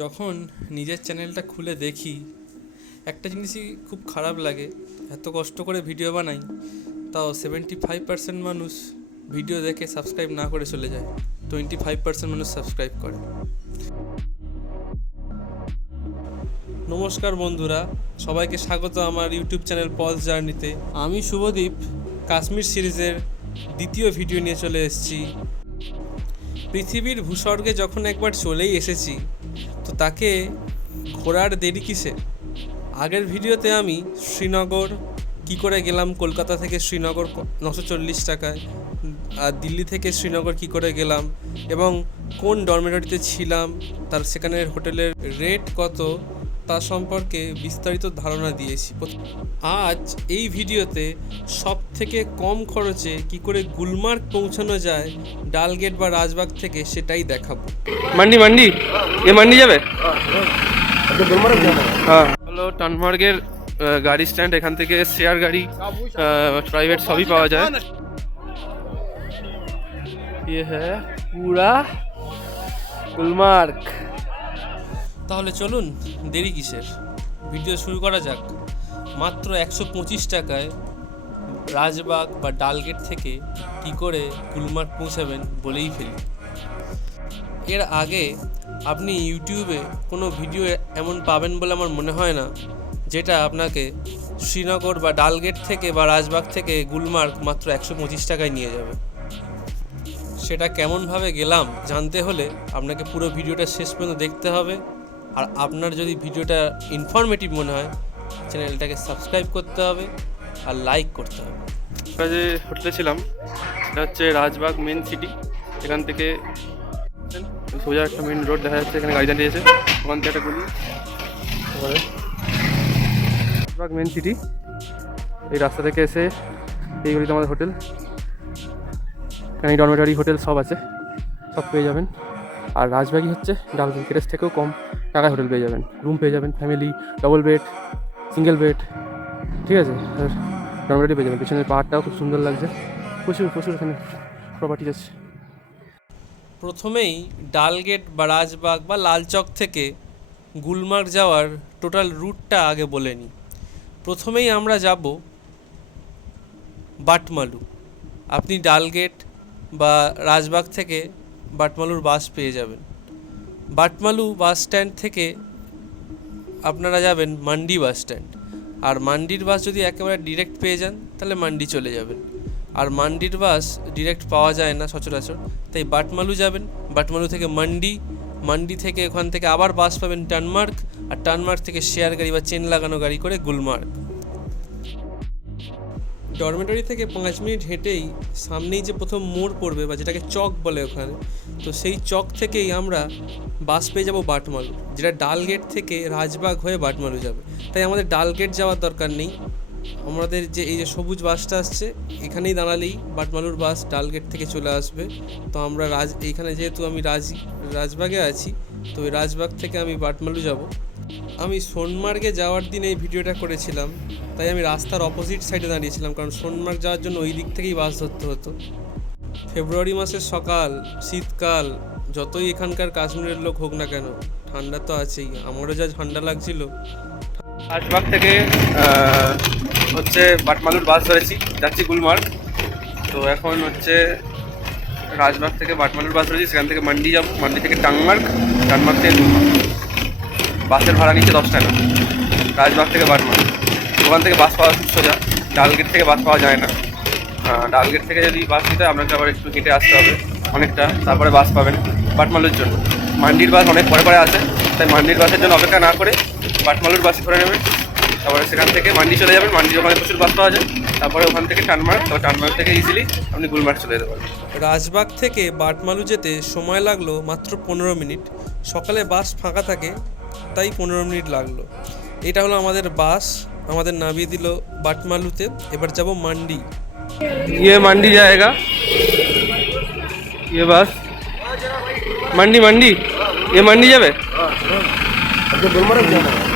যখন নিজের চ্যানেলটা খুলে দেখি, একটা জিনিসই খুব খারাপ লাগে, এত কষ্ট করে ভিডিও বানাই, তাও সেভেন্টি ফাইভ পার্সেন্ট মানুষ ভিডিও দেখে সাবস্ক্রাইব না করে চলে যায় টোয়েন্টি ফাইভ পার্সেন্ট মানুষ সাবস্ক্রাইব করে। নমস্কার বন্ধুরা, সবাইকে স্বাগত আমার ইউটিউব চ্যানেল পলস জার্নিতে আমি শুভদীপ, কাশ্মীর সিরিজের দ্বিতীয় ভিডিও নিয়ে চলে এসেছি। পৃথিবীর ভূস্বর্গে যখন একবার চলেই এসেছি তো তাকে ঘোরার দেরি কিসে? আগের ভিডিওতে আমি শ্রীনগর, কি করে গেলাম কলকাতা থেকে শ্রীনগর নশো চল্লিশ টাকায়, আর দিল্লি থেকে শ্রীনগর কি করে গেলাম, এবং কোন ডরমেটরিতে ছিলাম, তার সেখানের হোটেলের রেট কত তা সম্পর্কে বিস্তারিত ধারণা দিয়েছি আজ এই ভিডিওতে সব থেকে কম খরচে কি করে গুলমার্গ পৌঁছানো যায় ডালগেট বা রাজবাগ থেকে সেটাই দেখাবো মান্ডি মান্ডি এ মান্ডি যাবে হ্যাঁ হলো টানমার্গের আহ, গাড়ি স্ট্যান্ড এখান থেকে শেয়ার গাড়ি প্রাইভেট সবই পাওয়া যায় ये है पूरा গুলমার্গ তাহলে চলুন দেরি কিসের? ভিডিও শুরু করা যাক। মাত্র একশো পঁচিশ টাকায় রাজবাগ বা ডালগেট থেকে কি করে গুলমার্গ পৌঁছাবেন বলেই ফেলি। এর আগে আপনি ইউটিউবে কোনো ভিডিও এমন পাবেন বলে আমার মনে হয় না, যেটা আপনাকে শ্রীনগর বা ডালগেট থেকে বা রাজবাগ থেকে গুলমার্গ মাত্র একশো পঁচিশ টাকায় নিয়ে যাবে। সেটা কেমনভাবে গেলাম জানতে হলে আপনাকে পুরো ভিডিওটা শেষ পর্যন্ত দেখতে হবে। আর আপনার যদি ভিডিওটা ইনফরমেটিভ মনে হয় চ্যানেলটাকে সাবস্ক্রাইব করতে হবে আর লাইক করতে হবে। আমরা যে হোটেলে ছিলাম, এটা হচ্ছে রাজবাগ মেন সিটি এখান থেকে সোজা একটা মেন রোড দেখা যাচ্ছে, এখানে গাড়ি দাঁড়িয়েছে ওখান থেকে একটা গুলি। রাজবাগ মেন সিটি এই রাস্তা থেকে এসে এই এইগুলিতে আমাদের হোটেল এখানে ডরমেটারি হোটেল সব আছে। সব পেয়ে যাবেন। আর রাজবাগই হচ্ছে ডাল ক্রেস থেকেও কম। টাকায় হোটেল পেয়ে যাবেন? রুম পেয়ে যাবেন family double bed single bed ঠিক আছে? আর পেয়ে যাবেন। পিছনের পাহাড়টাও খুব সুন্দর লাগছে। প্রচুর প্রচুর এখানে প্রপার্টি আছে। প্রথমেই ডালগেট বা রাজবাগ বা লালচক থেকে গুলমার্গ যাওয়ার টোটাল রুটটা আগে বলে নিই। প্রথমেই আমরা যাব বাটমালু। আপনি ডালগেট বা রাজবাগ থেকে বাটমালুর বাস পেয়ে যাবেন। বাটমালু বাস স্ট্যান্ড থেকে আপনারা যাবেন মান্ডি বাস স্ট্যান্ড। আর মান্ডির বাস যদি একেবারে ডিরেক্ট পেয়ে যান, তাহলে মান্ডি চলে যাবেন। আর মান্ডির বাস ডিরেক্ট পাওয়া যায় না সচরাচর, তাই বাটমালু যাবেন। বাটমালু থেকে মান্ডি মান্ডি থেকে ওখান থেকে আবার বাস পাবেন টানমার্ক, আর টানমার্ক থেকে শেয়ার গাড়ি বা চেন লাগানো গাড়ি করে গুলমার্গ। ডরমেটরি থেকে পাঁচ মিনিট হেঁটেই সামনেই যে প্রথম মোড় পড়বে বা যেটাকে চক বলে ওখানে, তো সেই চক থেকেই আমরা বাস পেয়ে যাব বাটমালু, যেটা ডালগেট থেকে রাজবাগ হয়ে বাটমালু যাবে। তাই আমাদের ডালগেট যাওয়ার দরকার নেই। আমাদের যে এই যে সবুজ বাসটা আসছে, এখানেই দাঁড়ালেই বাটমালুর বাস ডালগেট থেকে চলে আসবে। তো আমরা রাজ, এইখানে যেহেতু আমি রাজ, রাজবাগে আছি, তো ওই রাজবাগ থেকে আমি বাটমালু যাব। আমি সোনমার্গে যাওয়ার দিন এই ভিডিওটা করেছিলাম। তাই আমি রাস্তার অপোজিট সাইডে দাঁড়িয়েছিলাম, কারণ সোনমার্গ যাওয়ার জন্য ওই দিক থেকেই বাস ধরতে হতো। ফেব্রুয়ারি মাসের সকাল, শীতকাল, যতই এখানকার কাশ্মীরের লোক হোক না কেন, ঠান্ডা তো আছেই, আমারও যা ঠান্ডা লাগছিল। রাজবাগ থেকে হচ্ছে বাটমালুর বাস ধরেছি, যাচ্ছি গুলমার্গ। তো এখন হচ্ছে রাজবাগ থেকে বাটমালুর বাস ধরেছি, সেখান থেকে মান্ডি যাব, মান্ডি থেকে টাংমার্গ টাংমার্গ থেকে গুলমার্গ। বাসের ভাড়া নিচ্ছে দশ টাকা। রাজবাগ থেকে বাটমাল ওখান থেকে বাস পাওয়া খুব সোজা ডালগেট থেকে বাস পাওয়া যায় না। ডালগেট থেকে যদি বাস নিতে হয়, আপনাকে আবার একটু হেঁটে আসতে হবে অনেকটা। তারপরে বাস পাবেন বাটমালুর জন্য। মান্ডির বাস অনেক পরে পরে আসে তাই মান্ডির বাসের জন্য অপেক্ষা না করে বাটমালুর বাসে ধরে নেবেন। তারপরে সেখান থেকে মান্ডি চলে যাবেন। মান্ডির ওখানে প্রচুর বাস পাওয়া যায়। তারপরে ওখান থেকে টানমার্গ তো টানমার্গ থেকে ইজিলি আপনি গুলমার্গ চলে যেতে পারবেন। রাজবাগ থেকে বাটমালু যেতে সময় লাগল মাত্র পনেরো মিনিট। সকালে বাস ফাঁকা থাকে তাই পনেরো মিনিট লাগল। এটা হলো আমাদের বাস আমাদের নামিয়ে দিল বাটমালুতে। এবার যাব মান্ডি। ইয়ে মান্ডি জায়গা। ইয়ে বাস। মান্ডি মান্ডি। এ মান্ডি যাবে?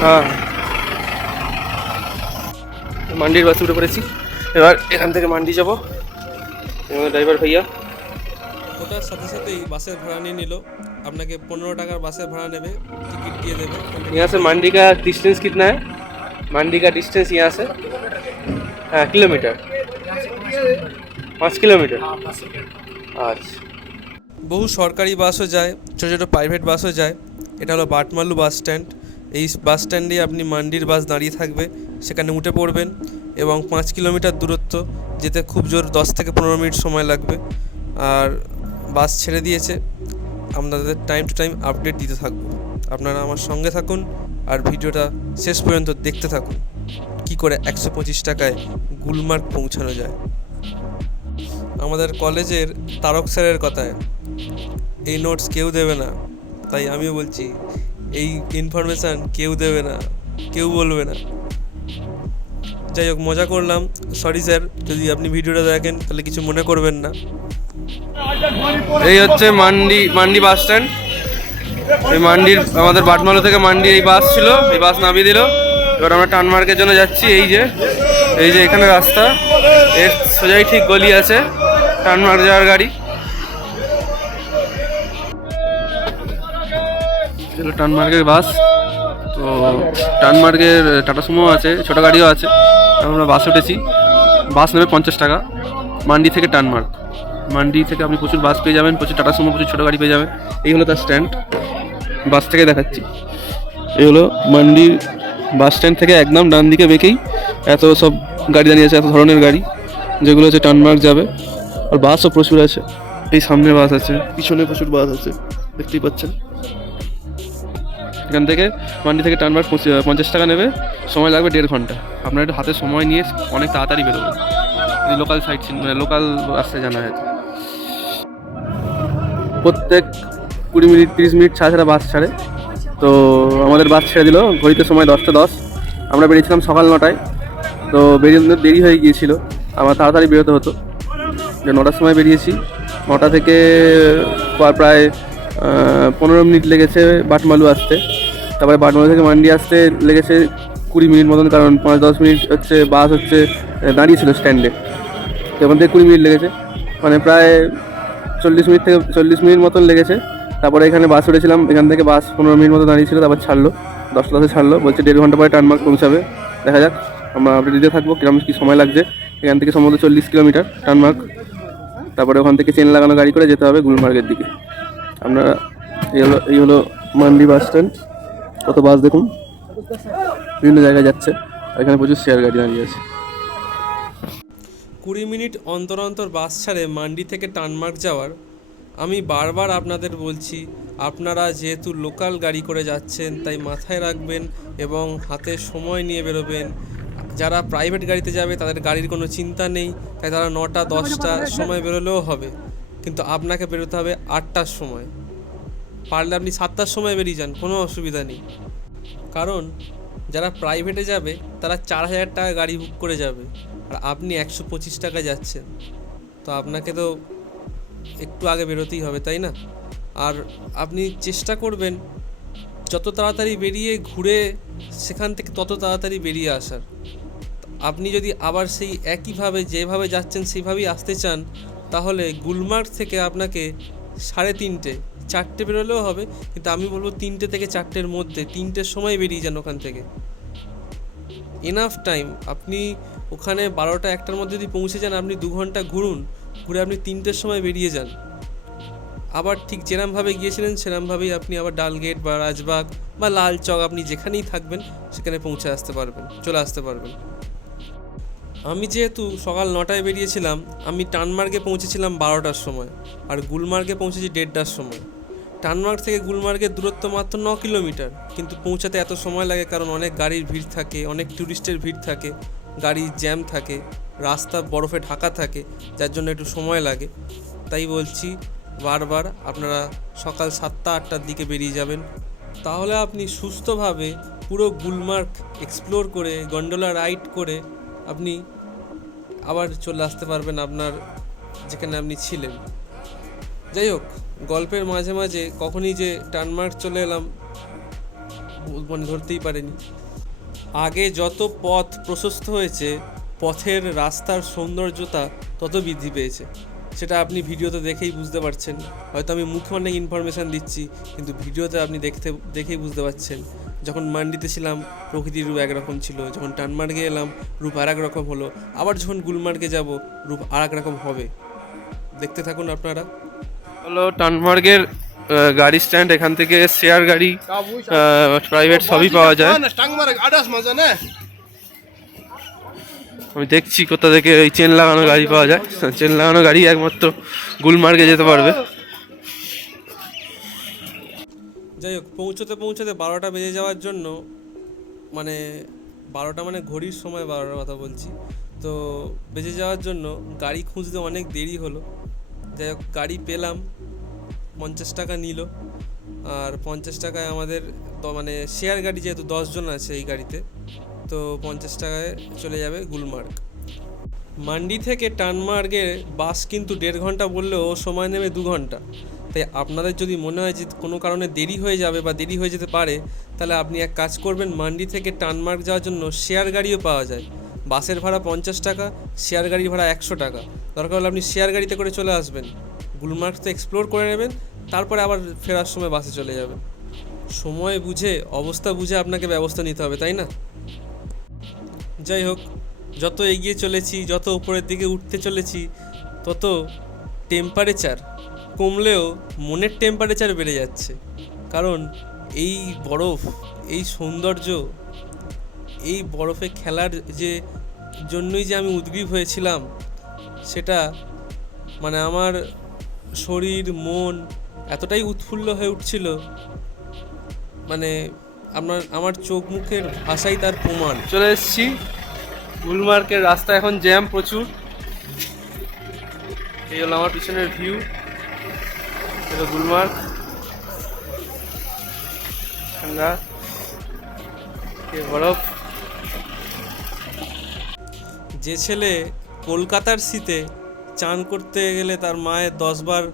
হ্যাঁ। মান্ডির বাসে উঠে পড়েছি। এবার এখান থেকে মান্ডি যাব। ড্রাইভার ভাইয়া। ওটার সাথে সাথেই বাসের ভাড়া নিয়ে নিল। আপনাকে পনেরো টাকার বাসের ভাড়া নেবে टिकट দিয়ে দেবে यहाँ से मंडी का डिस्टेंस कितना है मंडी का डिस्टेंस यहाँ से हाँ किलोमीटर पाँच किलोमीटर अच्छा বহু সরকারি বাসও যায় ছোটো ছোটো প্রাইভেট বাসও যায় এটা হলো বাটমালু বাস স্ট্যান্ড এই বাস স্ট্যান্ডে আপনি মান্ডির বাস দাঁড়িয়ে থাকবে সেখানে উঠে পড়বেন এবং পাঁচ কিলোমিটার দূরত্ব যেতে খুব জোর দশ থেকে পনেরো মিনিট সময় লাগবে আর বাস ছেড়ে দিয়েছে আপনাদের টাইম টু টাইম আপডেট দিতে থাকব। আপনারা আমার সঙ্গে থাকুন আর ভিডিওটা শেষ পর্যন্ত দেখতে থাকুন। কি করে একশো পঁচিশ টাকায় গুলমার্গ পৌঁছানো যায়। আমাদের কলেজের তারক স্যারের কথায়, এই নোটস কেউ দেবে না। তাই আমিও বলছি, এই ইনফরমেশান কেউ দেবে না, কেউ বলবে না। যাই হোক, মজা করলাম। সরি স্যার, যদি আপনি ভিডিওটা দেখেন, তাহলে কিছু মনে করবেন না। এই হচ্ছে মান্ডি মান্ডি বাস স্ট্যান্ড। এই মান্ডির, আমাদের বাটমালো থেকে মান্ডি এই বাস ছিল, এই বাস নামিয়ে দিল। এবার আমরা টানমার্কের জন্য যাচ্ছি, এই যে এই যে এখানে রাস্তা। এর সোজাই ঠিক গলি আছে টানমার্ক যাওয়ার গাড়ি। টানমার্কের বাস। তো টানমার্কের টাটা সুমো আছে, ছোটো গাড়িও আছে। আমরা বাস উঠেছি। বাস নেবে পঞ্চাশ টাকা, মান্ডি থেকে টানমার্ক মান্ডি থেকে আপনি প্রচুর বাস পেয়ে যাবেন, প্রচুর টাটা সুমো, প্রচুর ছোটো গাড়ি পেয়ে যাবেন। এই হলো তার স্ট্যান্ড বাস থেকে দেখাচ্ছি। এই হলো মান্ডির বাস স্ট্যান্ড থেকে একদম ডান দিকে বেঁকেই এত সব গাড়ি দাঁড়িয়ে আছে, এত ধরনের গাড়ি, যেগুলো হচ্ছে টানমার্ক যাবে। আর বাসও প্রচুর আছে। এই সামনে বাস আছে, পিছনে প্রচুর বাস আছে, দেখতেই পাচ্ছেন। এখান থেকে মান্ডি থেকে পঁচি- পঞ্চাশ টাকা নেবে। সময় লাগবে দেড় ঘণ্টা। আপনার একটু হাতে সময় নিয়ে অনেক তাড়াতাড়ি বেরোবেন। যদি লোকাল মানে লোকাল রাস্তায় জানা আছে প্রত্যেক কুড়ি মিনিট, তিরিশ মিনিট ছাড়া ছাড়া বাস ছাড়ে। তো আমাদের বাস ছেড়ে দিল, ঘড়িতে সময় দশটা দশ। আমরা বেরিয়েছিলাম সকাল নটায়। তো বেরিয়ে দেরি হয়ে গিয়েছিল। আমার তাড়াতাড়ি বেরোতে হতো। যে নটার সময় বেরিয়েছি। নটা থেকে প্রা- প্রায় পনেরো মিনিট লেগেছে বাটমালু আসতে। তারপরে বাটমালু থেকে মান্ডি আসতে লেগেছে কুড়ি মিনিট মতন, কারণ পাঁচ দশ মিনিট হচ্ছে বাস হচ্ছে দাঁড়িয়েছিল স্ট্যান্ডে তো ওখান থেকে কুড়ি মিনিট লেগেছে। মানে প্রায় চল্লিশ মিনিট থেকে, চল্লিশ মিনিট মতন লেগেছে। তারপরে এখানে বাস উঠেছিলাম, এখান থেকে বাস পনেরো মিনিট মতো দাঁড়িয়েছিল তারপর ছাড়লো দশটা দশে ছাড়লো, বলছে দেড় ঘণ্টা পরে টার্নমার্ক পৌঁছাবে, দেখা যাক, আমরা আপডেট দিতে থাকব কীরকম কী সময় লাগছে। এখান থেকে সম্ভবত চল্লিশ কিলোমিটার টার্নমার্ক তারপরে ওখান থেকে চেন লাগানো গাড়ি করে যেতে হবে গুলমার্গের দিকে। আপনারা এই হলো এই হলো মান্ডি বাস স্ট্যান্ড। কত বাস দেখুন? বিভিন্ন জায়গায় যাচ্ছে। এখানে প্রচুর শেয়ার গাড়ি দাঁড়িয়ে আছে। কুড়ি মিনিট অন্তর অন্তর বাস ছাড়ে মান্ডি থেকে টানমার্ক যাওয়ার, আমি বারবার আপনাদের বলছি, আপনারা যেহেতু লোকাল গাড়ি করে যাচ্ছেন, তাই মাথায় রাখবেন এবং হাতে সময় নিয়ে বেরোবেন। যারা প্রাইভেট গাড়িতে যাবে, তাদের গাড়ির কোনো চিন্তা নেই, তাই তারা নটা, দশটা সময় বেরোলেও হবে। কিন্তু আপনাকে বেরোতে হবে আটটার সময়। পারলে আপনি সাতটার সময় বেরিয়ে যান, কোনো অসুবিধা নেই। কারণ যারা প্রাইভেটে যাবে, তারা চার হাজার টাকা গাড়ি বুক করে যাবে। আর আপনি একশো পঁচিশ টাকায় যাচ্ছেন। তো আপনাকে তো একটু আগে বেরোতেই হবে, তাই না? আর আপনি চেষ্টা করবেন যত তাড়াতাড়ি বেরিয়ে ঘুরে সেখান থেকে তত তাড়াতাড়ি বেরিয়ে আসার। আপনি যদি আবার সেই একইভাবে যেভাবে যাচ্ছেন, সেইভাবেই আসতে চান, তাহলে গুলমার্গ থেকে আপনাকে সাড়ে তিনটে। চারটে বেরোলেও হবে, কিন্তু আমি বলব তিনটে থেকে চারটের মধ্যে, তিনটের সময় বেরিয়ে যান ওখান থেকে। এনাফ টাইম আপনি ওখানে বারোটা একটার মধ্যে যদি পৌঁছে যান, আপনি দু ঘণ্টা ঘুরুন, ঘুরে আপনি তিনটের সময় বেরিয়ে যান। আবার ঠিক যেরমভাবে গিয়েছিলেন, সেরমভাবেই আপনি আবার ডালগেট বা রাজবাগ বা লাল চক আপনি যেখানেই থাকবেন, সেখানে পৌঁছে আসতে পারবেন, চলে আসতে পারবেন। আমি যেহেতু সকাল নটায় বেরিয়েছিলাম, আমি টানমার্গে পৌঁছেছিলাম বারোটার সময় আর গুলমার্গে পৌঁছেছি দেড়টার সময়। টানমার্গ থেকে গুলমার্গের দূরত্ব মাত্র ন কিলোমিটার, কিন্তু পৌঁছাতে এত সময় লাগে কারণ অনেক গাড়ির ভিড় থাকে, অনেক ট্যুরিস্টের ভিড় থাকে, গাড়ির জ্যাম থাকে, রাস্তা বরফে ঢাকা থাকে, যার জন্য একটু সময় লাগে। তাই বলছি, বারবার আপনারা সকাল সাতটা আটটার দিকে বেরিয়ে যাবেন। তাহলে আপনি সুস্থভাবে পুরো গুলমার্গ এক্সপ্লোর করে গন্ডোলা রাইড করে আপনি আবার চলে আসতে পারবেন আপনার যেখানে আপনি ছিলেন। যাই হোক, গল্পের মাঝে মাঝে কখনই যে টানমার্ক চলে এলাম মানে ধরতেই পারেনি। আগে যত পথ প্রশস্ত হয়েছে, পথের রাস্তার সৌন্দর্যতা তত বৃদ্ধি পেয়েছে। সেটা আপনি ভিডিওতে দেখেই বুঝতে পারছেন। হয়তো আমি মুখে অনেক ইনফরমেশান দিচ্ছি, কিন্তু ভিডিওতে আপনি দেখতে, দেখেই বুঝতে পারছেন। যখন মান্ডিতে ছিলাম প্রকৃতির রূপ একরকম ছিল। যখন টানমার্গে এলাম রূপ আর রকম হলো। আবার যখন গুলমার্গে যাব রূপ আর এক রকম হবে। দেখতে থাকুন আপনারা। হলো টানমার্গের গাড়ি স্ট্যান্ড এখান থেকে শেয়ার গাড়ি প্রাইভেট সবই পাওয়া যায়। আমি দেখছি কোথা থেকে ওই চেন লাগানো গাড়ি পাওয়া যায়। চেন লাগানো গাড়ি একমাত্র গুলমার্গে যেতে পারবে। যাই হোক, পৌঁছতে পৌঁছতে বারোটা বেজে যাওয়ার জন্য মানে বারোটা মানে ঘড়ির সময় বারোটার কথা বলছি। তো বেজে যাওয়ার জন্য গাড়ি খুঁজতে অনেক দেরি হলো। যাই হোক, গাড়ি পেলাম, পঞ্চাশ টাকা নিল। আর পঞ্চাশ টাকায় আমাদের মানে শেয়ার গাড়ি যেহেতু দশজন আছে এই গাড়িতে, তো পঞ্চাশ টাকায় চলে যাবে গুলমার্গ। মান্ডি থেকে টানমার্গের বাস কিন্তু দেড় ঘণ্টা বললেও সময় নেবে দু ঘণ্টা। তাই আপনাদের যদি মনে হয় যে কোনো কারণে দেরি হয়ে যাবে বা দেরি হয়ে যেতে পারে, তাহলে আপনি এক কাজ করবেন, মান্ডি থেকে টানমার্গ যাওয়ার জন্য শেয়ার গাড়িও পাওয়া যায়। বাসের ভাড়া পঞ্চাশ টাকা, শেয়ার গাড়ির ভাড়া একশো টাকা। দরকার হলে আপনি শেয়ার গাড়িতে করে চলে আসবেন। গুলমার্গ তো এক্সপ্লোর করে নেবেন, তারপরে আবার ফেরার সময় বাসে চলে যাবেন। সময় বুঝে, অবস্থা বুঝে আপনাকে ব্যবস্থা নিতে হবে, তাই না? যাই হোক, যত এগিয়ে চলেছি, যত উপরের দিকে উঠতে চলেছি, তত টেম্পারেচার কমলেও মনের টেম্পারেচার বেড়ে যাচ্ছে। কারণ এই বরফ, এই সৌন্দর্য, এই বরফে খেলার যে জন্যই যে আমি উদ্গ্রীব হয়েছিলাম, সেটা মানে আমার শরীর, মন এতটাই উৎফুল্ল হয়ে উঠছিল মানে আপনার, আমার চোখ মুখের ভাষাই তার প্রমাণ। চলে এসেছি। গুলমার্গের রাস্তা এখন জ্যাম প্রচুর। এই হলো আমার পিছনের ভিউ এটা গুলমার্গ ঠান্ডা বরফ? যে ছেলে কলকাতার শীতে চান করতে গেলে তার মায়ের দশবার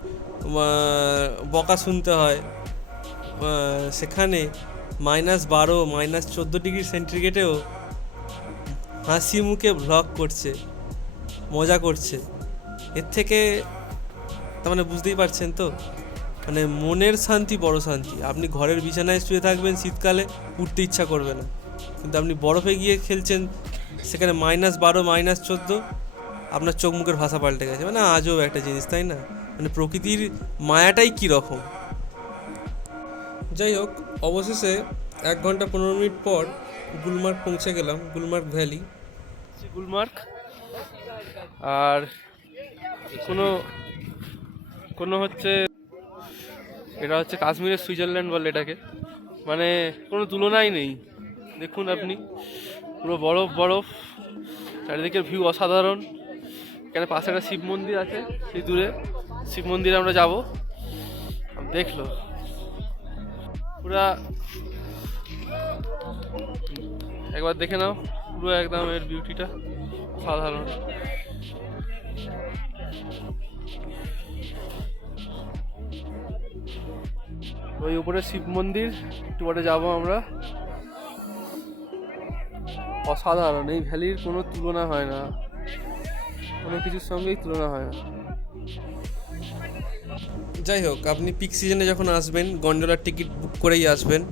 বকা শুনতে হয় সেখানে মাইনাস বারো মাইনাস চোদ্দ ডিগ্রি সেন্টিগ্রেডেও হাসি মুখে ভ্লগ করছে, মজা করছে। এর থেকে, তার মানে বুঝতেই পারছেন তো? মানে মনের শান্তি, বড় শান্তি। আপনি ঘরের বিছানায় শুয়ে থাকবেন, শীতকালে উঠতে ইচ্ছা করবে না। কিন্তু আপনি বরফে গিয়ে খেলছেন, সেখানে মাইনাস বারো, মাইনাস চোদ্দ, আপনার চোখ মুখের ভাষা পাল্টে গেছে। মানে আজও একটা জিনিস, তাই না? মানে প্রকৃতির মায়াটাই কী রকম? যাই হোক, অবশেষে এক ঘণ্টা পনেরো মিনিট পর গুলমার্গ পৌঁছে গেলাম, গুলমার্গ ভ্যালি। গুলমার্গ। আর কোনো কোনো হচ্ছে এটা হচ্ছে কাশ্মীরের সুইজারল্যান্ড বলে এটাকে। মানে কোনো তুলনাই নেই। দেখুন আপনি, পুরো বরফ বরফ, চারিদিকের ভিউ অসাধারণ। এখানে পাশে একটা শিব মন্দির আছে, সেই দূরে। শিব মন্দিরে আমরা যাব। দেখল। পুরা একবার দেখে নাও, পুরো একদম এর বিউটিটা সাধারণ ওই উপরে শিব মন্দির, একটু পরে যাব আমরা। অসাধারণ, এই ভ্যালির কোনো তুলনা হয় না। কোনো কিছুর সঙ্গেই তুলনা হয় না। যাই হোক, আপনি পিক সিজনে যখন আসবেন গন্ডোলার টিকিট বুক করেই আসবেন।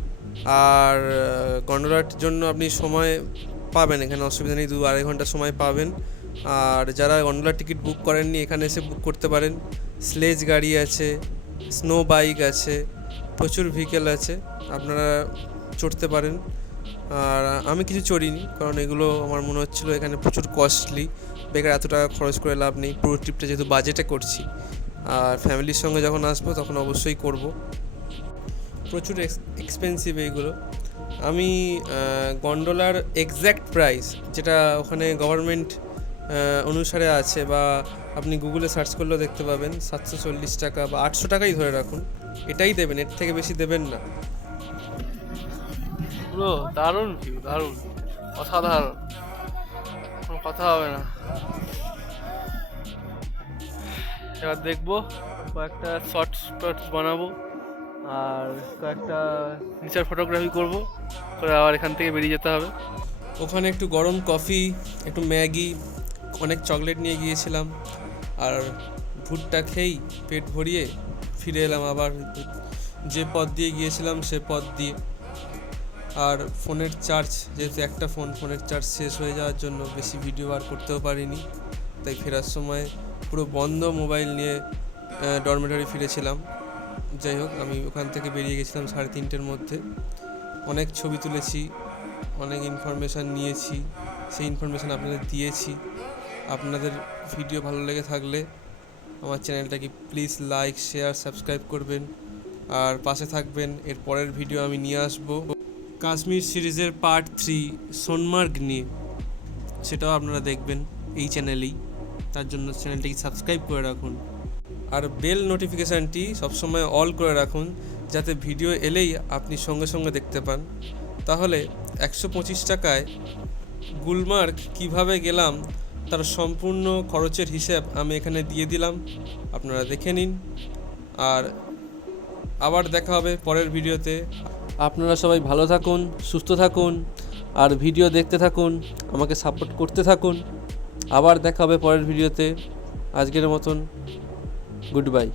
আর গন্ডোলার জন্য আপনি সময় পাবেন এখানে, অসুবিধা নেই, দু আড়াই ঘণ্টা সময় পাবেন। আর যারা গন্ডোলার টিকিট বুক করেননি, এখানে এসে বুক করতে পারেন। স্লেজ গাড়ি আছে স্নো বাইক আছে। প্রচুর ভেহিকেল আছে, আপনারা চড়তে পারেন। আর আমি কিছু চড়িনি, কারণ এগুলো আমার মনে হচ্ছিল এখানে প্রচুর কস্টলি বেকার এত টাকা খরচ করে লাভ নেই, পুরো ট্রিপটা যেহেতু বাজেটে করছি। আর ফ্যামিলির সঙ্গে যখন আসব তখন অবশ্যই করব। প্রচুর এক্সপেন্সিভ এইগুলো। আমি গন্ডোলার এক্স্যাক্ট প্রাইস যেটা ওখানে গভর্নমেন্ট অনুসারে আছে বা আপনি গুগলে সার্চ করলেও দেখতে পাবেন, সাতশো চল্লিশ টাকা বা আটশো টাকাই ধরে রাখুন। এটাই দেবেন এর থেকে বেশি দেবেন না। পুরো দারুণ ভিউ দারুণ। অসাধারণ। কোনো কথা হবে না। এবার দেখব কয়েকটা শর্ট টর্টস বানাবো আর কয়েকটা নেচার ফটোগ্রাফি করব করে আবার এখান থেকে বেরিয়ে যেতে হবে। ওখানে একটু গরম কফি একটু ম্যাগি অনেক চকলেট নিয়ে গিয়েছিলাম আর ভুট্টা খেয়েই পেট ভরিয়ে ফিরে এলাম আবার। যে পথ দিয়ে গিয়েছিলাম সে পথ দিয়ে। আর ফোনের চার্জ, যেহেতু একটা ফোন, ফোনের চার্জ শেষ হয়ে যাওয়ার জন্য বেশি ভিডিও আর করতেও পারিনি। তাই ফেরার সময় পুরো বন্ধ মোবাইল নিয়ে ডরমেটরি ফিরেছিলাম। যাই হোক, আমি ওখান থেকে বেরিয়ে গেছিলাম সাড়ে তিনটের মধ্যে। অনেক ছবি তুলেছি, অনেক ইনফরমেশান নিয়েছি, সেই ইনফরমেশান আপনাদের দিয়েছি। আপনাদের ভিডিও ভালো লেগে থাকলে আমার চ্যানেলটাকে প্লিজ লাইক, শেয়ার, সাবস্ক্রাইব করবেন। আর পাশে থাকবেন, এর পরের ভিডিও আমি নিয়ে আসব। কাশ্মীর সিরিজের পার্ট থ্রি, সোনমার্গ নিয়ে। সেটাও আপনারা দেখবেন এই চ্যানেলেই। তার জন্য চ্যানেলটিকে সাবস্ক্রাইব করে রাখুন। আর বেল নোটিফিকেশানটি সবসময় অল করে রাখুন, যাতে ভিডিও এলেই আপনি সঙ্গে সঙ্গে দেখতে পান। তাহলে একশো পঁচিশ টাকায় গুলমার্গ কীভাবে গেলাম তার সম্পূর্ণ খরচের হিসেব আমি এখানে দিয়ে দিলাম। আপনারা দেখে নিন। আর আবার দেখা হবে পরের ভিডিওতে। আপনারা সবাই ভালো থাকুন, সুস্থ থাকুন, আর ভিডিও দেখতে থাকুন, আমাকে সাপোর্ট করতে থাকুন। আবার দেখা হবে পরের ভিডিওতে। আজকের মতন, গুড বাই।